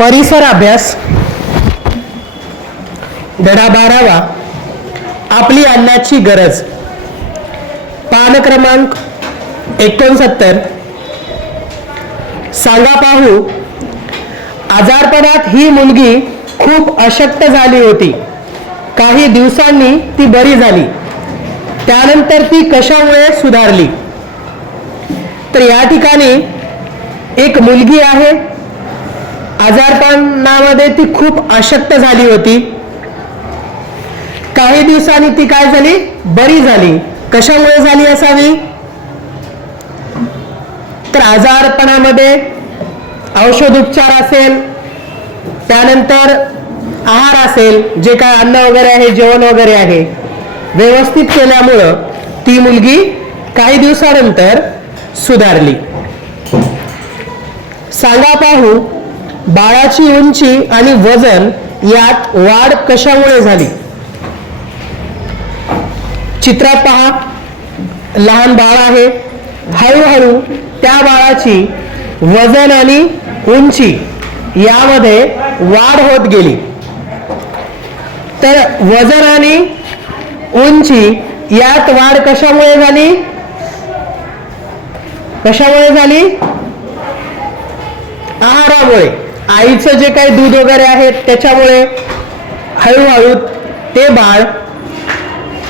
परिसर अभ्यास. धडा बारावा आपली अन्नाची गरज. पान क्रमांक एकोणसत्तर. सांगा पाहू. आजारपणात ही मुलगी खूप अशक्त झाली होती. काही दिवसांनी ती बरी झाली. त्यानंतर ती कशामुळे सुधारली? तर या ठिकाणी एक मुलगी आहे. आजारपणामध्ये ती खूप अशक्त झाली होती. काही दिवसांनी ती काय झाली? बरी झाली. कशामुळे झाली असावी? तर आजारपणामध्ये औषधोपचार असेल त्यानंतर आहार असेल जे काय अन्न वगैरे आहे जेवण वगैरे आहे व्यवस्थित केल्यामुळं ती मुलगी काही दिवसानंतर सुधारली. सांगा पाहू बाळाची उंची आणि वजन यात वाढ कशामुळे झाली? चित्रात पहा. लहान बाळ आहे. हळूहळू त्या बाळाची वजन आणि उंची यामध्ये वाढ होत गेली. तर वजन आणि उंची यात वाढ कशामुळे झाली? कशामुळे झाली? आहारामुळे. आईचं जे काही दूध वगैरे आहे त्याच्यामुळे हळूहळू ते बाळ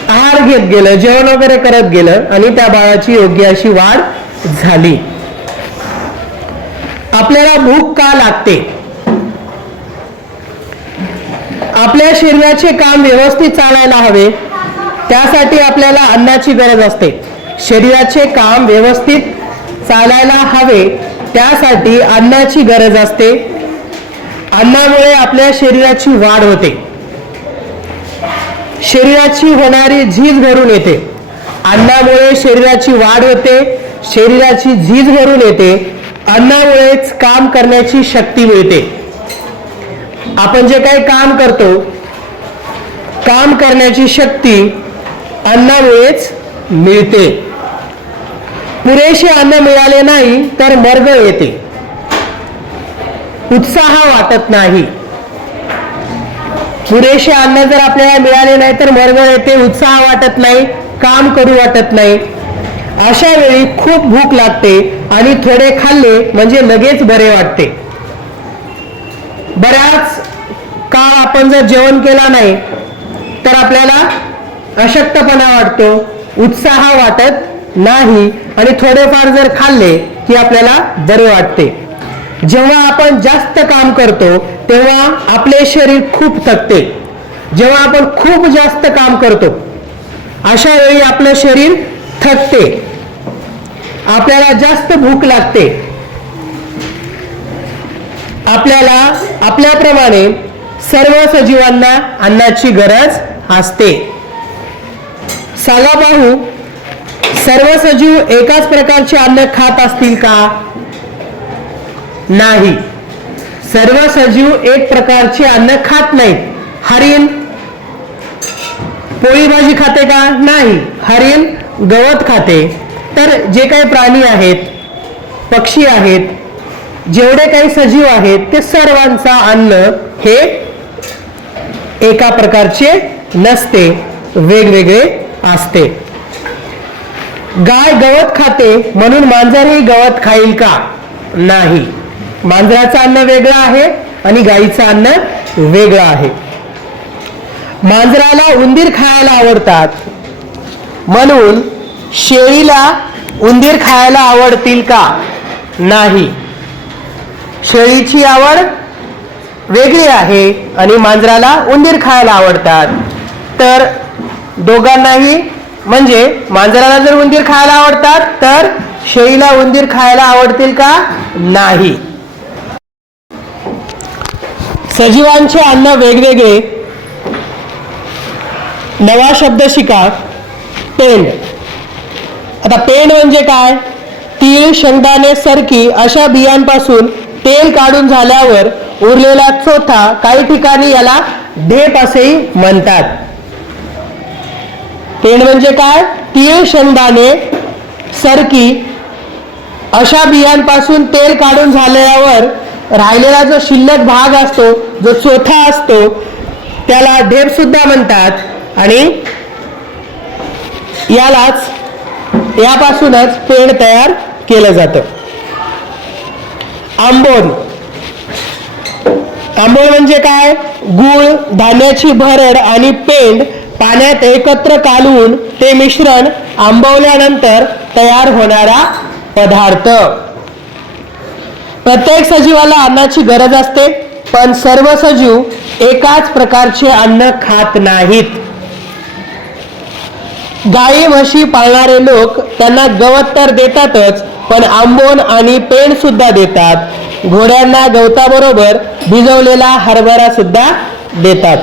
आहार घेत गेलं जेवण वगैरे करत गेलं आणि त्या बाळाची योग्य अशी वाढ झाली. आपल्याला भूक का लागते? आपल्या शरीराचे काम व्यवस्थित चालायला हवे त्यासाठी आपल्याला अन्नाची गरज असते. शरीराचे काम व्यवस्थित चालायला हवे त्यासाठी अन्नाची गरज असते. अन्नामुळे आपल्या शरीराची वाढ होते. शरीराची होणारी झीज भरून येते. अन्नामुळे शरीराची वाढ होते शरीराची झीज भरून येते अन्नामुळेच काम करण्याची शक्ती मिळते. आपण जे काही काम करतो काम करण्याची शक्ती अन्नामुळेच मिळते. पुरेसे अन्न मिळाले नाही तर मर्ग येते. उत्साह वाटत नाही. पुरेसे अन्न जर आपल्याला मिळाले नाही तर मरमळ येते उत्साह वाटत नाही काम करू वाटत नाही. अशा वेळी खूप भूक लागते आणि थोडे खाल्ले म्हणजे लगेच बरे वाटते. बऱ्याच काळ आपण जर जेवण केला नाही तर आपल्याला अशक्तपणा वाटतो उत्साह वाटत नाही आणि थोडेफार जर खाल्ले की आपल्याला बरे वाटते. जेव्हा आपण जास्त काम करतो तेव्हा आपले शरीर खूप थकते. जेव्हा आपण खूप जास्त काम करतो अशा वेळी आपलं शरीर थकते. आपल्याला जास्त भूक लागते. आपल्याला आपल्याप्रमाणे सर्व सजीवांना अन्नाची गरज असते. सांगा पाहू सर्व सजीव एकाच प्रकारचे अन्न खात असतील का? नाही. सर्व सजीव एक प्रकारचे अन्न खात नाहीत. हरिण पोळी भाजी खाते का? नाही. हरिण गवत खाते. तर जे काही प्राणी आहेत पक्षी आहेत जेवढे काही सजीव आहेत ते सर्वांचा अन्न हे एका प्रकारचे नसते. वेगवेगळे असते. गाय गवत खाते म्हणून मांजरही गवत खाईल का? नाही. मांजराचं अन्न वेगळं आहे आणि गाईचं अन्न वेगळं आहे. मांजराला उंदीर खायला आवडतात. म्हणून शेळीला उंदीर खायला आवडतील का? नाही. शेळीची आवड वेगळी आहे आणि मांजराला उंदीर खायला आवडतात. तर दोघांनाही म्हणजे मांजराला जर उंदीर खायला आवडतात तर शेळीला उंदीर खायला आवडतील का? नाही. सजीवांचे अन्न वेगवेगळे. नवा शब्द शिका. पेंड. आता पेंड म्हणजे काय? तीळ शेंगदाणे सरकी अशा बियांपासून तेल काढून झाल्यावर उरलेला चोथा काही ठिकाणी याला ढेप असेही म्हणतात. पेंड म्हणजे काय? तीळ शेंगदाणे सरकी अशा बियांपासून तेल काढून झाल्यावर राहिलेला जो शिल्लक भाग असतो जो चोथा असतो त्याला ढेप सुद्धा म्हणतात. आणि यालाच यापासूनच पेंड तयार केलं जातं. आंबोन आंबोळ म्हणजे काय? गुळ धान्याची भरड आणि पेंड पाण्यात एकत्र कालवून ते मिश्रण आंबवल्यानंतर तयार होणारा पदार्थ. प्रत्येक सजीवाला अन्नाची गरज असते पण सर्व सजीव एकाच प्रकारचे अन्न खात नाहीत. गाई म्हशी पाळणारे लोक त्यांना गवत तर देतातच पण आंबोन आणि पेंड सुद्धा देतात. घोड्यांना गवताबरोबर भिजवलेला हरभरा सुद्धा देतात.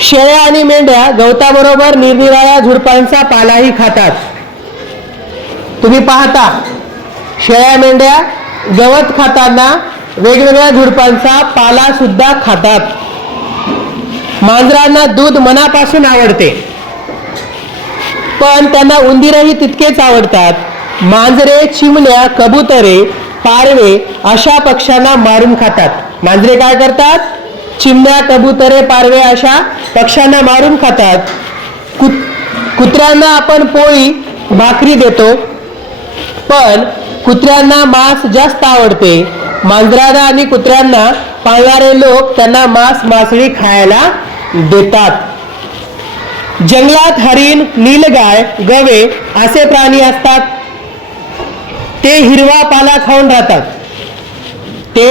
शेळ्या आणि मेंढ्या गवताबरोबर निरनिराळ्या झुडपांचा पालाही खातात. तुम्ही पाहता शेळ्या मेंढ्या गवत खाताना वेगवेगळ्या झुडपांचा पाला सुद्धा खातात. मांजरांना दूध मनापासून आवडते. पण त्यांना उंदीरही तितकेच आवडतात. मांजरे चिमण्या कबुतरे पारवे अशा पक्ष्यांना मारून खातात. मांजरे काय करतात? चिमण्या कबुतरे पारवे अशा पक्ष्यांना मारून खातात. कुत कुत्र्यांना आपण पोळी भाकरी देतो. पण कुत्र्यांना मांस जास्त आवडते. मांजरांना आणि कुत्र्यांना पाळणारे लोक त्यांना मांस मासळी खायला देतात. जंगलात हरिण नीलगाय गवे असे प्राणी असतात. ते हिरवा पाला खाऊन राहतात. ते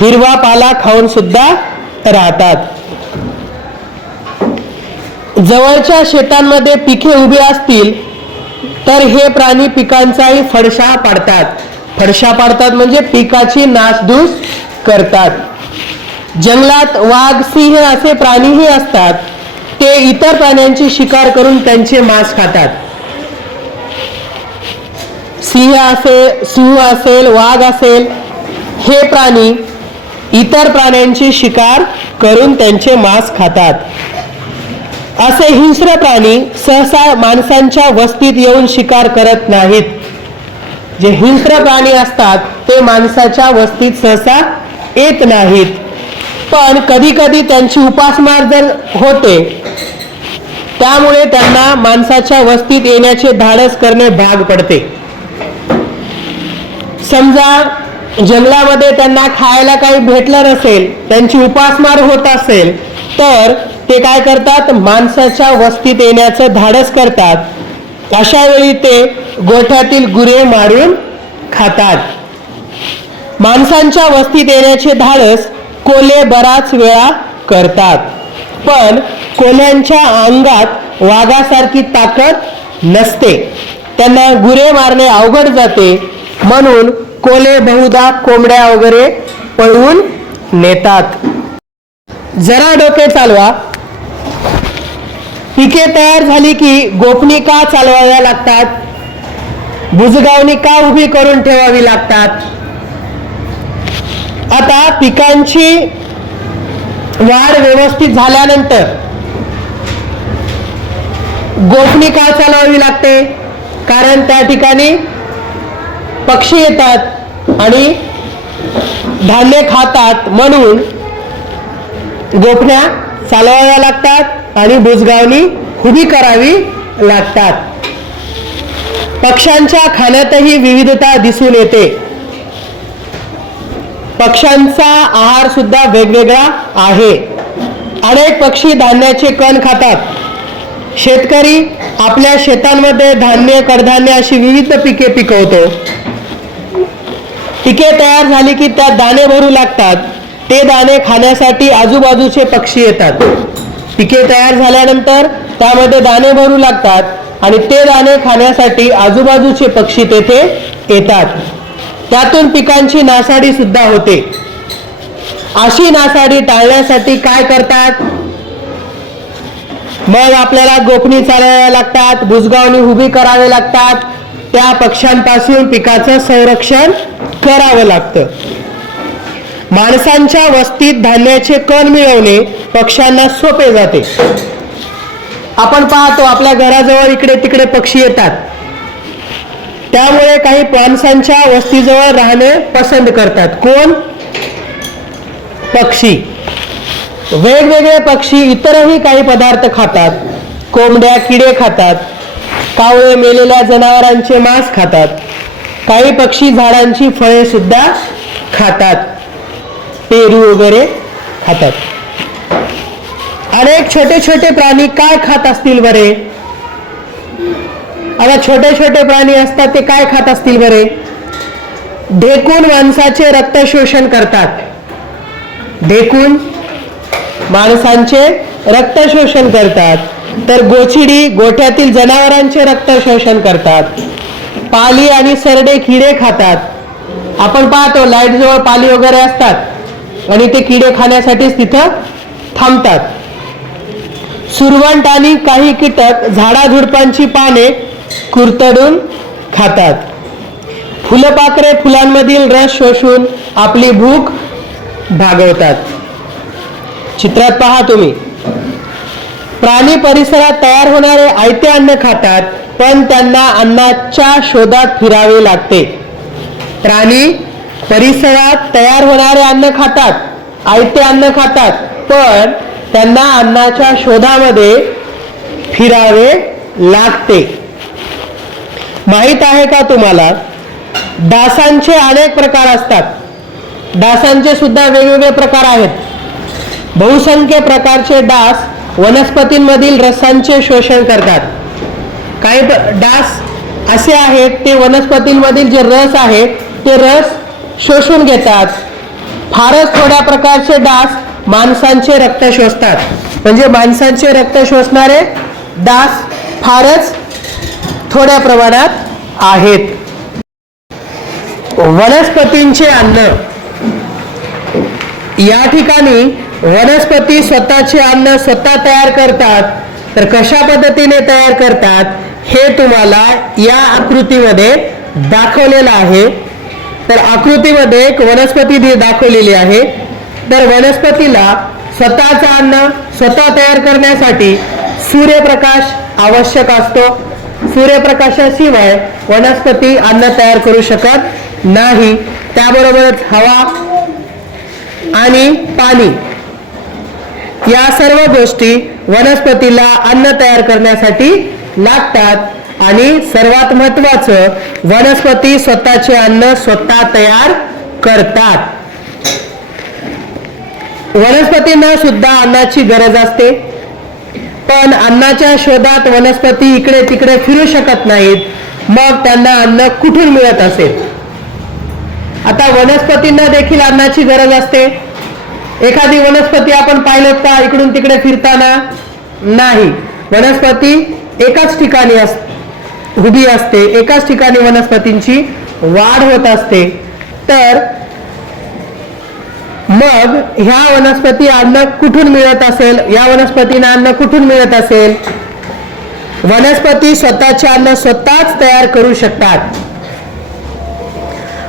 हिरवा पाला खाऊन सुद्धा राहतात. जवळच्या शेतांमध्ये पिके उभी असतील तर हे प्राणी पिकांचाही फडशा पाडतात. फडशा पाडतात म्हणजे पिकाची नासधूस करतात. जंगलात वाघ सिंह असे प्राणीही असतात. ते इतर प्राण्यांची शिकार करून त्यांचे मांस खातात. सिंह असेल सिंह असेल वाघ असेल हे प्राणी इतर प्राण्यांची शिकार करून त्यांचे मांस खातात. असे हिंस्र प्राणी सहसा माणसांच्या वस्तीत येऊन शिकार करत नाहीत. जे हिंस्र प्राणी असतात ते माणसाच्या वस्तीत सहसा येत नाहीत. पण कधी कधी त्यांची उपासमार जर होते त्यामुळे त्यांना माणसाच्या वस्तीत येण्याचे धाडस करणे भाग पडते. समजा जंगलामध्ये त्यांना खायला काही भेटलं नसेल त्यांची उपासमार होत असेल तर ते काय करतात? माणसाच्या वस्तीत येण्याचं धाडस करतात. अशा वेळी ते गोठ्यातील गुरे मारून खातात. माणसांच्या वस्तीत येण्याचे धाडस कोले बराच वेळा करतात. पण कोल्यांच्या अंगात वाघासारखी ताकद नसते. त्यांना गुरे मारणे अवघड जाते. म्हणून कोले बहुधा कोंबड्या वगैरे पळवून नेतात. जरा डोके चालवा. पिके तयार झाली की गोपणी का चालवाव्या लागतात? बुजगावणी का उभी करून ठेवावी लागतात? आता पिकांची वाढ व्यवस्थित झाल्यानंतर गोपणी का चालवावी लागते? कारण त्या ठिकाणी पक्षी येतात आणि धान्य खातात म्हणून गोपण्या चालवाव्या लागतात. आणि बुजगावणी उभी करावी लागतात. पक्ष्यांच्या खाण्यातही विविधता दिसून येते. पक्ष्यांचा आहार सुद्धा वेगवेगळा आहे. अनेक पक्षी धान्याचे कण खातात. शेतकरी आपल्या शेतांमध्ये धान्य कडधान्य अशी विविध पिके पिकवतो. पिके तयार झाली की त्यात दाणे भरू लागतात. ते दाणे खाण्यासाठी आजूबाजूचे पक्षी येतात. पिके तयार झाल्यानंतर त्यामध्ये दाणे भरू लागतात आणि ते दाणे खाण्यासाठी आजूबाजूचे पक्षी तेथे येतात. त्यातून पिकांची नासाडी सुद्धा होते. अशी नासाडी टाळण्यासाठी काय करतात? मग आपल्याला गोपणी चालवाव्या लागतात भुजगावणी उभी करावे लागतात. त्या पक्ष्यांपासून पिकाचं संरक्षण करावं लागतं. माणसांच्या वस्तीत धान्याचे कण मिळवणे पक्ष्यांना सोपे जाते. आपण पाहतो आपल्या घराजवळ इकडे तिकडे पक्षी येतात. त्यामुळे काही माणसांच्या वस्तीजवळ राहणे पसंत करतात. कोण? पक्षी. वेगवेगळे पक्षी इतरही काही पदार्थ खातात. कोंबड्या किडे खातात. कावळे मेलेल्या जनावरांचे मांस खातात. काही पक्षी झाडांची फळे सुद्धा खातात. पेरू वगैरे खातात. अनेक छोटे छोटे प्राणी काय खात असतील बरे? आता छोटे छोटे प्राणी असतात ते काय खात असतील बरे? ढेकून माणसाचे रक्त शोषण करतात. ढेकून माणसांचे रक्त शोषण करतात. तर गोचिडी गोठ्यातील जनावरांचे रक्त शोषण करतात. पाली आणि सरडे किडे खातात. आपण पाहतो लाइट जवळ पाली वगैरे असतात. आणि ते किडे खाण्यासाठीच तिथं थांबतात. सुरवंट आणि काही कीटक झाडाझुडपांची पाने कुरतडून खातात. फुलपाखरे फुलांमधील रस शोषून आपली भूक भागवतात. चित्रात पहा तुम्ही. प्राणी परिसरात तयार होणारे आयते अन्न खातात पण त्यांना अन्नाच्या शोधात फिरावे लागते. प्राणी परिसरात तयार होणारे अन्न खातात आयते अन्न खातात पण त्यांना अन्नाच्या शोधामध्ये फिरावे लागते. माहीत आहे का तुम्हाला? डासांचे अनेक प्रकार असतात. डासांचे सुद्धा वेगवेगळे प्रकार आहेत. बहुसंख्य प्रकारचे डास वनस्पतींमधील रसांचे शोषण करतात. काही डास असे आहेत ते वनस्पतींमधील जे रस आहे ते रस शोषून घेतात. फारच थोड्या प्रकारचे डास माणसांचे रक्त शोषतात. म्हणजे माणसांचे रक्त शोषणारे डास फारच थोड्या प्रमाणात आहेत. वनस्पतींचे अन्न. या ठिकाणी वनस्पती स्वतःचे अन्न स्वतः तयार करतात. तर कशा पद्धतीने तयार करतात हे तुम्हाला या आकृतीमध्ये दाखवलेलं आहे. तर आकृतीमध्ये एक वनस्पती दाखवलेली आहे. तर वनस्पतीला स्वतःचा अन्न स्वतः तयार करण्यासाठी सूर्यप्रकाश आवश्यक असतो. सूर्यप्रकाशाशिवाय वनस्पती अन्न तयार करू शकत नाही. त्याबरोबरच हवा आणि पाणी या सर्व गोष्टी वनस्पतीला अन्न तयार करण्यासाठी लागतात. आणि सर्वात महत्वाचं वनस्पती स्वतःचे अन्न स्वतः तयार करतात. वनस्पतींना सुद्धा अन्नाची गरज असते. पण अन्नाच्या शोधात वनस्पती इकडे तिकडे फिरू शकत नाहीत. मग त्यांना अन्न कुठून मिळत असेल? आता वनस्पतींना देखील अन्नाची गरज असते. एखादी वनस्पती आपण पाहिलं का इकडून तिकडे फिरताना? नाही. वनस्पती एकाच ठिकाणी असते. उभी असते. एकाच ठिकाणी वनस्पतींची वाढ होत असते. तर मग ह्या वनस्पती अन्न कुठून मिळत असेल? या वनस्पतींना अन्न कुठून मिळत असेल? वनस्पती स्वतःचे अन्न स्वतःच तयार करू शकतात.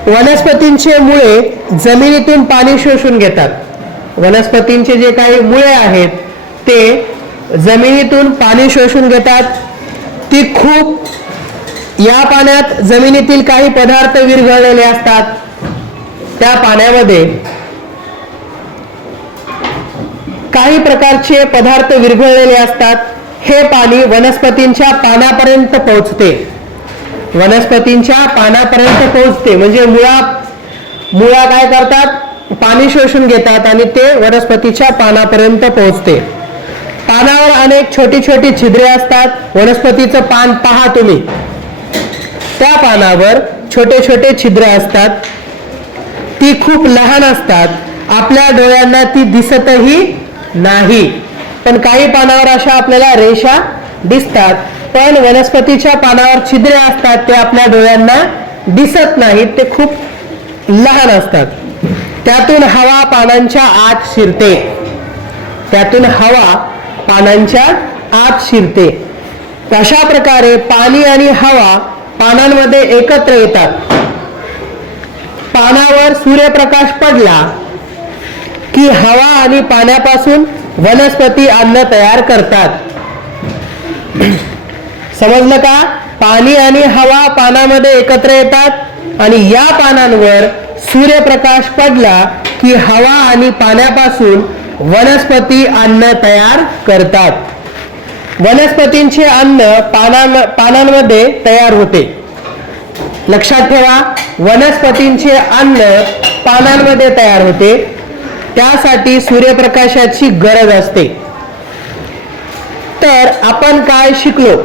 वनस्पतींचे मुळे जमिनीतून पाणी शोषून घेतात. वनस्पतींचे जे काही मुळे आहेत ते जमिनीतून पाणी शोषून घेतात. ती खूप या पाण्यात जमिनीतील काही पदार्थ विरघळलेले असतात. त्या पाण्यामध्ये काही प्रकारचे पदार्थ विरघळलेले असतात. हे पाणी वनस्पतींच्या पानापर्यंत पोहोचते. वनस्पतींच्या पानापर्यंत पोहोचते. म्हणजे मुळा मुळा काय करतात? पाणी शोषून घेतात आणि ते वनस्पतीच्या पानापर्यंत पोहोचते. पानावर अनेक छोटी छोटी छिद्रे असतात. वनस्पतीचं पान पहा तुम्ही. त्या पानावर छोटे छोटे छिद्र असतात. ती खूप लहान असतात. आपल्या डोळ्यांना ती दिसतही नाही. पण काही पानावर अशा आपल्याला रेषा दिसतात. पण वनस्पतीच्या पानावर छिद्रे असतात ते आपल्या डोळ्यांना दिसत नाहीत. ते खूप लहान असतात. त्यातून हवा पानांच्या आत शिरते. त्यातून हवा पानांच्या आत शिरते. अशा प्रकारे पाणी आणि हवा पानांमध्ये एकत्र येतात. पानावर सूर्यप्रकाश पडला की हवा आणि पाण्यापासून वनस्पती अन्न तयार करतात. समजलं का? पाणी आणि हवा पानामध्ये एकत्र येतात आणि या पानांवर सूर्यप्रकाश पडला की की हवा आणि पाण्यापासून वनस्पती अन्न तयार करतात. वनस्पतींचे अन्न पानां पानांमध्ये तयार होते. लक्षात ठेवा वनस्पतींचे अन्न पानांमध्ये तयार होते. त्यासाठी सूर्यप्रकाशाची गरज असते. तर आपण काय शिकलो?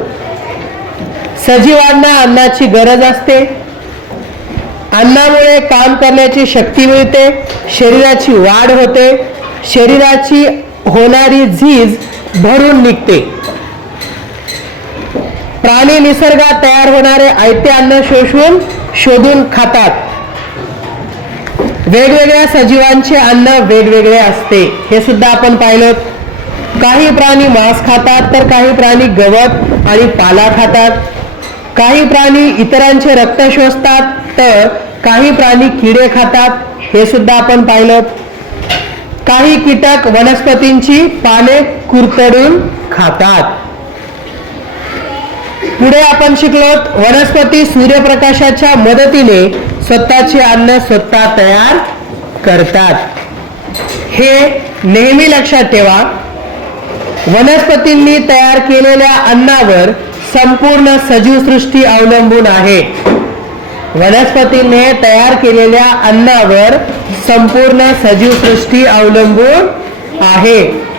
सजीवांना अन्नाची गरज असते. अन्नामुळे काम करण्याची शक्ती मिळते शरीराची वाढ होते शरीराची होणारी झीज भरून निघते. प्राणी निसर्गात तयार होणारे आयते अन्न शोषून शोधून खातात. वेगवेगळ्या सजीवांचे अन्न वेगवेगळे असते. हे सुद्धा आपण पाहिलं. काही प्राणी मांस खातात तर काही प्राणी गवत आणि पाला खातात. काही प्राणी इतरांचे रक्त शोषतात तर काही प्राणी किडे खातात. हे सुद्धा आपण पाहिलं. काही कीटक वनस्पतींची पाने कुरतडून खातात. पुढे आपण शिकलोत वनस्पती सूर्यप्रकाशाच्या मदतीने स्वतःचे अन्न स्वतः तयार करतात. हे नेहमी लक्षात ठेवा. वनस्पतींनी तयार केलेल्या अन्नावर संपूर्ण सजीवसृष्टी अवलंबून आहे. वनस्पतीने तयार केलेल्या अन्नावर संपूर्ण सजीवसृष्टी अवलंबून आहे.